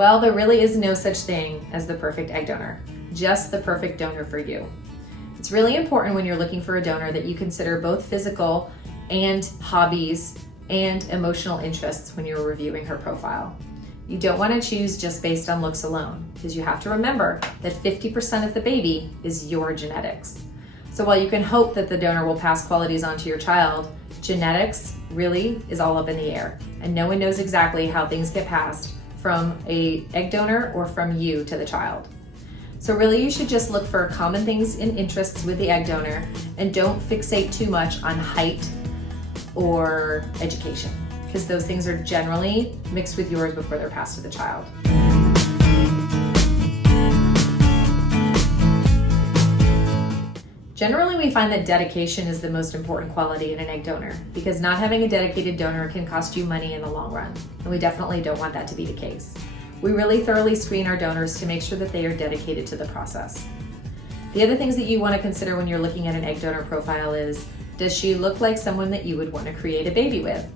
Well, there really is no such thing as the perfect egg donor, just the perfect donor for you. It's really important when you're looking for a donor that you consider both physical and hobbies and emotional interests when you're reviewing her profile. You don't want to choose just based on looks alone, because you have to remember that 50% of the baby is your genetics. So while you can hope that the donor will pass qualities on to your child, genetics really is all up in the air, and no one knows exactly how things get passed from an egg donor or from you to the child. So really you should just look for common things and interests with the egg donor, and don't fixate too much on height or education, because those things are generally mixed with yours before they're passed to the child. Generally, we find that dedication is the most important quality in an egg donor, because not having a dedicated donor can cost you money in the long run, and we definitely don't want that to be the case. We really thoroughly screen our donors to make sure that they are dedicated to the process. The other things that you want to consider when you're looking at an egg donor profile is, does she look like someone that you would want to create a baby with?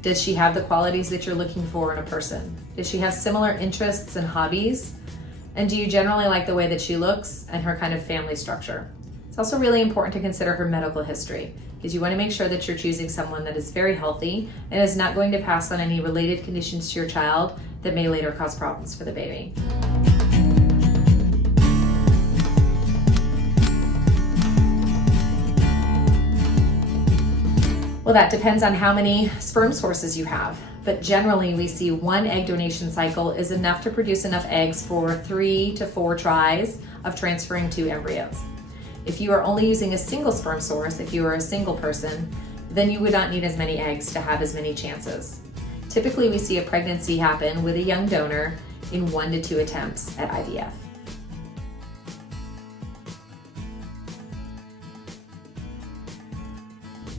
Does she have the qualities that you're looking for in a person? Does she have similar interests and hobbies? And do you generally like the way that she looks and her kind of family structure? It's also really important to consider her medical history, because you want to make sure that you're choosing someone that is very healthy and is not going to pass on any related conditions to your child that may later cause problems for the baby. Well, that depends on how many sperm sources you have, but generally we see one egg donation cycle is enough to produce enough eggs for 3 to 4 tries of transferring 2 embryos. If you are only using a single sperm source, if you are a single person, then you would not need as many eggs to have as many chances. Typically, we see a pregnancy happen with a young donor in 1 to 2 attempts at IVF.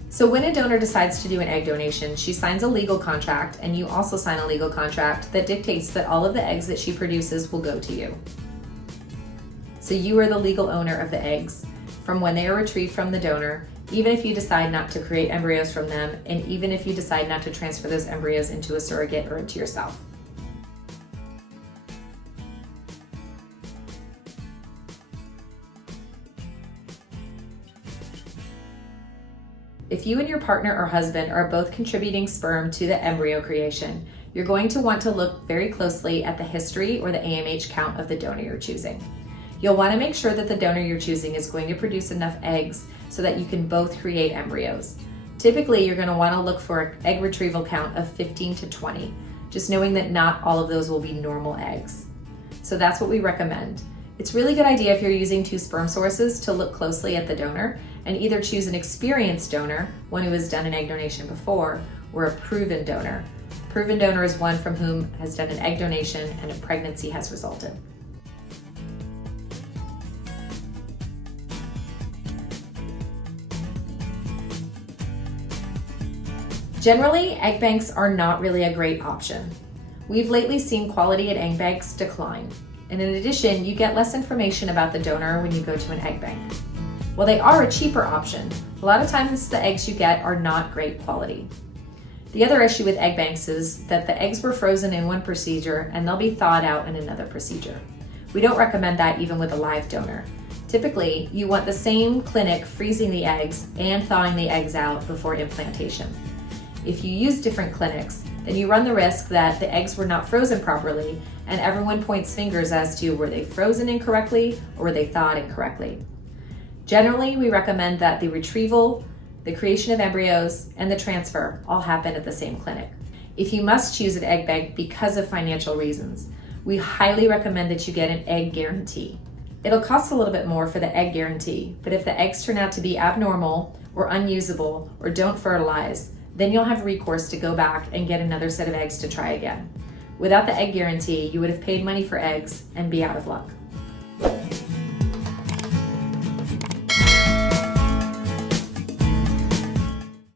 So when a donor decides to do an egg donation, she signs a legal contract, and you also sign a legal contract that dictates that all of the eggs that she produces will go to you. So you are the legal owner of the eggs from when they are retrieved from the donor, even if you decide not to create embryos from them, and even if you decide not to transfer those embryos into a surrogate or into yourself. If you and your partner or husband are both contributing sperm to the embryo creation, you're going to want to look very closely at the history or the AMH count of the donor you're choosing. You'll want to make sure that the donor you're choosing is going to produce enough eggs so that you can both create embryos. Typically, you're going to want to look for an egg retrieval count of 15 to 20, just knowing that not all of those will be normal eggs. So that's what we recommend. It's a really good idea if you're using 2 sperm sources to look closely at the donor and either choose an experienced donor, one who has done an egg donation before, or a proven donor. Proven donor is one from whom has done an egg donation and a pregnancy has resulted. Generally, egg banks are not really a great option. We've lately seen quality at egg banks decline. And in addition, you get less information about the donor when you go to an egg bank. While they are a cheaper option, a lot of times the eggs you get are not great quality. The other issue with egg banks is that the eggs were frozen in one procedure and they'll be thawed out in another procedure. We don't recommend that even with a live donor. Typically, you want the same clinic freezing the eggs and thawing the eggs out before implantation. If you use different clinics, then you run the risk that the eggs were not frozen properly and everyone points fingers as to were they frozen incorrectly or were they thawed incorrectly. Generally, we recommend that the retrieval, the creation of embryos, and the transfer all happen at the same clinic. If you must choose an egg bank because of financial reasons, we highly recommend that you get an egg guarantee. It'll cost a little bit more for the egg guarantee, but if the eggs turn out to be abnormal or unusable or don't fertilize, then you'll have recourse to go back and get another set of eggs to try again. Without the egg guarantee, you would have paid money for eggs and be out of luck.